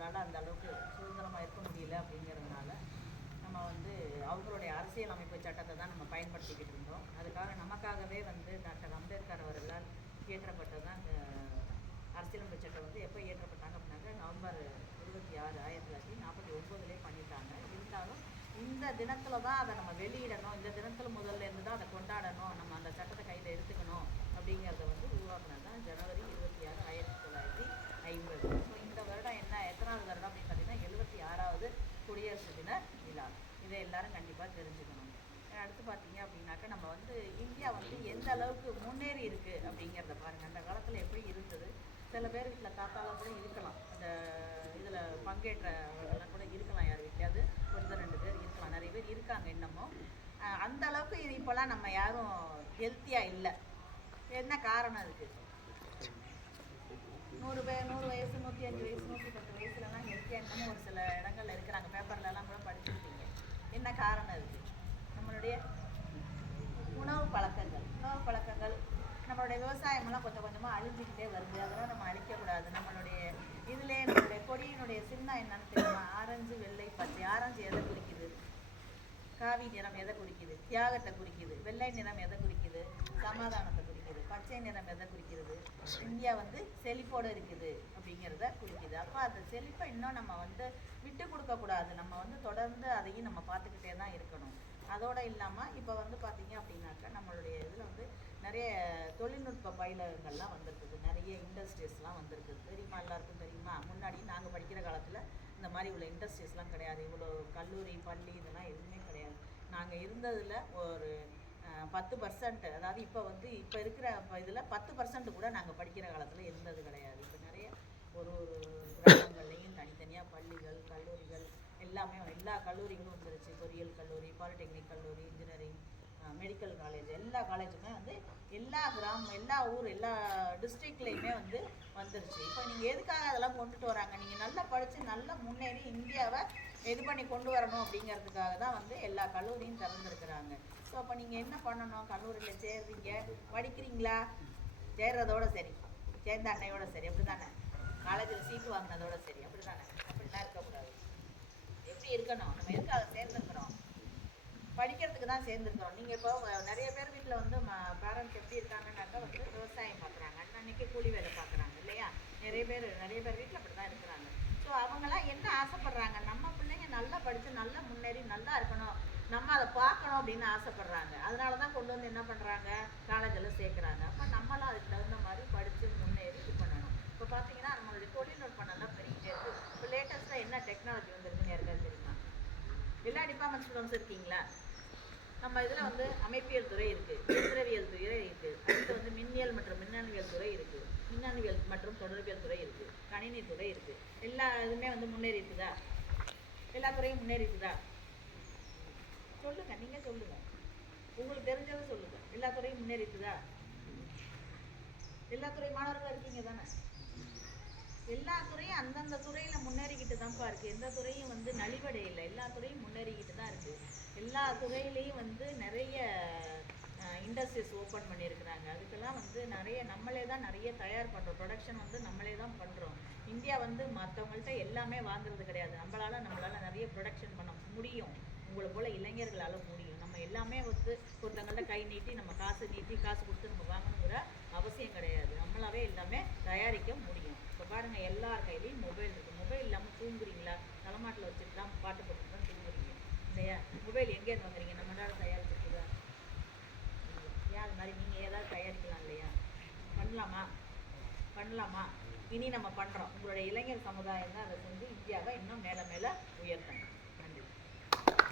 நம்மளால் அந்த அளவுக்கு சுதந்திரமாக இருக்க முடியல அப்படிங்கிறதுனால நம்ம வந்து அவங்களுடைய அரசியல் அமைப்பு சட்டத்தை தான் நம்ம பயன்படுத்திக்கிட்டு இருந்தோம். அதுக்காக நமக்காகவே வந்து டாக்டர் அம்பேத்கர் அவர்களால் இயற்றப்பட்டது தான் இந்த அரசியலமைப்பு சட்டம். வந்து எப்போ இயற்றப்பட்டாங்க அப்படின்னாக்க நவம்பர் 26, 1949 பண்ணிட்டாங்க. இருந்தாலும் இந்த தினத்தில் தான் அதை நம்ம வெளியிடணும், இந்த தினத்தில் முதல்ல இருந்து தான் அதை கொண்டாடணும், நம்ம அந்த சட்டத்தை கையில் எடுத்துக்கணும் அப்படிங்கிறத வந்து உருவாக்குனது தான் ஜனவரி 26, 1950. ஸோ இந்த வருடம் எத்தனாவது வருடம் அப்படின்னு பார்த்தீங்கன்னா 76வது குடியரசு தின விழா. இதை எல்லாரும் கண்டிப்பாக தெரிஞ்சுக்கணும். அடுத்து பார்த்தீங்க அப்படின்னாக்கா நம்ம வந்து இந்தியா வந்து எந்த அளவுக்கு முன்னேறி இருக்குது அப்படிங்கிறத பாருங்கள். அந்த காலத்தில் எப்படி இருந்தது, சில பேர் வீட்டில் தாத்தாலாம் கூட இருக்கலாம், அந்த இதில் பங்கேற்றவர்கள்லாம் கூட இருக்கலாம், யார் வீட்லையாவது ஒருத்தர் 2 பேர் இருக்கலாம், நிறைய பேர் இருக்காங்க இன்னமும். அந்த அளவுக்கு இது இப்போலாம் நம்ம யாரும் ஹெல்த்தியாக இல்லை. என்ன காரணம் இருக்குது? 100 வயசு, 105 வயசு, 110 வயசுலலாம் ஹெல்த்தியாக இன்னமும் ஒரு சில இடங்கள்ல இருக்கிறாங்க. பேப்பர்லலாம் கூட படிச்சுருக்கீங்க. என்ன காரணம் இருக்குது? நம்மளுடைய உணவு பழக்கங்கள் நம்மளுடைய விவசாயமெல்லாம் கொஞ்சம் கொஞ்சமாக அழிஞ்சிக்கிட்டே வருது. அதெல்லாம் நம்ம அழிக்கக்கூடாது. நம்மளுடைய இதிலே நம்மளுடைய கொடியினுடைய சின்னம் என்னன்னு தெரியுமா? ஆரஞ்சு, வெள்ளை, பச்சை. ஆரஞ்சு எதை குறிக்குது? காவி நிறம் எதை குறிக்குது? தியாகத்தை குறிக்குது. வெள்ளை நிறம் எதை குறிக்குது? சமாதானத்தை குறிக்குது. பச்சை நிறம் எதை குறிக்கிறது? இந்தியா வந்து செழிப்போடு இருக்குது அப்படிங்கிறத குறிக்குது. அப்போ அந்த செழிப்பை இன்னும் நம்ம வந்து விட்டு கொடுக்கக்கூடாது. நம்ம வந்து தொடர்ந்து அதையும் நம்ம பார்த்துக்கிட்டே தான் இருக்கணும். அதோடு இல்லாமல் இப்போ வந்து பார்த்தீங்க அப்படின்னாக்கா நம்மளுடைய இதில் வந்து நிறைய தொழில்நுட்ப பயிலகங்கள்லாம் வந்திருக்குது, நிறைய இண்டஸ்ட்ரீஸ்லாம் வந்திருக்குது. தெரியுமா? எல்லாருக்கும் தெரியுமா? முன்னாடி நாங்கள் படிக்கிற காலத்தில் இந்த மாதிரி உள்ள இண்டஸ்ட்ரீஸ்லாம் கிடையாது. இவ்வளோ கல்லூரி, பள்ளி இதெல்லாம் எதுவுமே கிடையாது. நாங்கள் இருந்ததில் ஒரு 10%, அதாவது இப்போ இருக்கிற இதில் 10% கூட நாங்கள் படிக்கிற காலத்தில் இருந்தது கிடையாது. இப்போ நிறைய ஒரு கிராமங்கள்லேயும் தனித்தனியாக பள்ளிகள், கல்லூரிகள் எல்லாமே, எல்லா கல்லூரிகளும் வந்துருச்சு. பொறியியல் கல்லூரி, பாலிடெக்னிக் கல்லூரி, இன்ஜினியரிங், மெடிக்கல் காலேஜ், எல்லா காலேஜுமே வந்து எல்லா கிராமம், எல்லா ஊர், எல்லா டிஸ்ட்ரிக்ட்லேயுமே வந்து வந்துருச்சு. இப்போ நீங்கள் எதுக்காக அதெல்லாம் கொண்டுட்டு வராங்க? நீங்கள் நல்லா படித்து நல்லா முன்னேறி இந்தியாவை இது பண்ணி கொண்டு வரணும் அப்படிங்கிறதுக்காக தான் வந்து எல்லா கல்லூரியும் திறந்துருக்குறாங்க. ஸோ அப்போ நீங்கள் என்ன பண்ணணும்? கல்லூரியில் சேர்றீங்க, படிக்கிறீங்களா? சேர்றதோட சரி, சேர்ந்த அன்னையோட சரி, அப்படி தானே? காலேஜில் சீட்டு வாங்கினதோட சரி, அப்படி தானே? அப்படிலாம் இருக்கக்கூடாது. எப்படி இருக்கணும்? நம்ம எதுக்காக சேர்ந்துருக்குறோம்? படிக்கிறதுக்கு தான் சேர்ந்துருக்கோம். நீங்கள் இப்போ நிறைய பேர் வீட்டில் வந்து பேரண்ட்ஸ் எப்படி இருக்காங்கன்னாக்கா வந்து விவசாயம் பார்க்குறாங்க, அன்னைக்கு கூலி வேலை பார்க்குறாங்க இல்லையா? நிறைய பேர் வீட்டில் அப்படி தான் இருக்கிறாங்க. ஸோ அவங்களாம் என்ன ஆசைப்பட்றாங்க? நம்ம பிள்ளைங்க நல்லா படித்து நல்லா முன்னேறி நல்லா இருக்கணும், நம்ம அதை பார்க்கணும் அப்படின்னு ஆசைப்பட்றாங்க. அதனால தான் கொண்டு வந்து என்ன பண்ணுறாங்க? காலேஜில் சேர்க்குறாங்க. அப்போ நம்மளும் அதுக்கு தகுந்த மாதிரி படித்து முன்னேறி இது பண்ணணும். இப்போ பார்த்தீங்கன்னா நம்மளுடைய தொழில்நுட்பம் நல்லா பெருகிட்டே இருக்குது. இப்போ லேட்டஸ்ட்டாக என்ன டெக்னாலஜி வந்துருக்குன்னு யாருக்காவது தெரியுமா? எல்லா டிபார்ட்மெண்ட் ஸ்டூடெண்ட்ஸ் இருக்கீங்களா? நம்ம இதில் வந்து அமைப்பியல் துறை இருக்குது, இயந்திரவியல் துறை இருக்குது, அடுத்து வந்து மின்னியல் மற்றும் மின்னணுவியல் துறை இருக்குது, மின்னணுவியல் மற்றும் தொடர்பியல் துறை இருக்குது, கணினி துறை இருக்குது. எல்லா இதுவுமே வந்து முன்னேறி இருக்குதா? எல்லா துறையும் முன்னேறி இருக்குதா? சொல்லுங்கள், நீங்கள் சொல்லுங்கள், உங்களுக்கு தெரிஞ்சதை சொல்லுங்கள். எல்லா துறையும் முன்னேறி இருக்குதா? எல்லா துறை மாணவர்கள் இருக்கீங்க தானே? எல்லா துறையும் அந்தந்த துறையில் முன்னேறிக்கிட்டு தான்ப்பா இருக்குது. எந்த துறையும் வந்து நலிவடையில்லை, எல்லா துறையும் முன்னேறிக்கிட்டு தான் இருக்குது. எல்லா துறையிலையும் வந்து நிறைய இண்டஸ்ட்ரீஸ் ஓப்பன் பண்ணியிருக்கிறாங்க. அதுக்கெல்லாம் வந்து நம்மளே தான் நிறைய தயார் பண்ணுறோம். ப்ரொடக்ஷன் வந்து நம்மளே தான் பண்ணுறோம். இந்தியா வந்து மற்றவங்கள்ட்ட எல்லாமே வாங்குறது கிடையாது. நம்மளால் நிறைய ப்ரொடக்ஷன் பண்ண முடியும். உங்களை போல் இளைஞர்களால் முடியும். நம்ம எல்லாமே வந்து ஒருத்தங்கள்ட்ட கை நீட்டி நம்ம காசு கொடுத்து நம்ம வாங்கணுங்கிற அவசியம் கிடையாது. நம்மளாவே எல்லாமே தயாரிக்க முடியும். இப்போ பாருங்கள், எல்லார் கையிலையும் மொபைல் இருக்குது. மொபைல் இல்லாமல் தூங்குறீங்களா? தலைமாட்டில் வச்சுட்டு தான் பாட்டு போட்டு தான் தூங்குறீங்க இல்லையா? மொபைல் எங்கேருந்து வாங்குறீங்க? நம்மளால தயாரிச்சிருக்குதா? ஏன் அது மாதிரி நீங்கள் ஏதாவது தயாரிக்கலாம் இல்லையா? பண்ணலாமா? இனி நம்ம பண்ணுறோம். உங்களுடைய இளைஞர் சமுதாயம் தான் அதை செஞ்சு இந்தியாவை இன்னும் மேலே உயர்த்தணும்.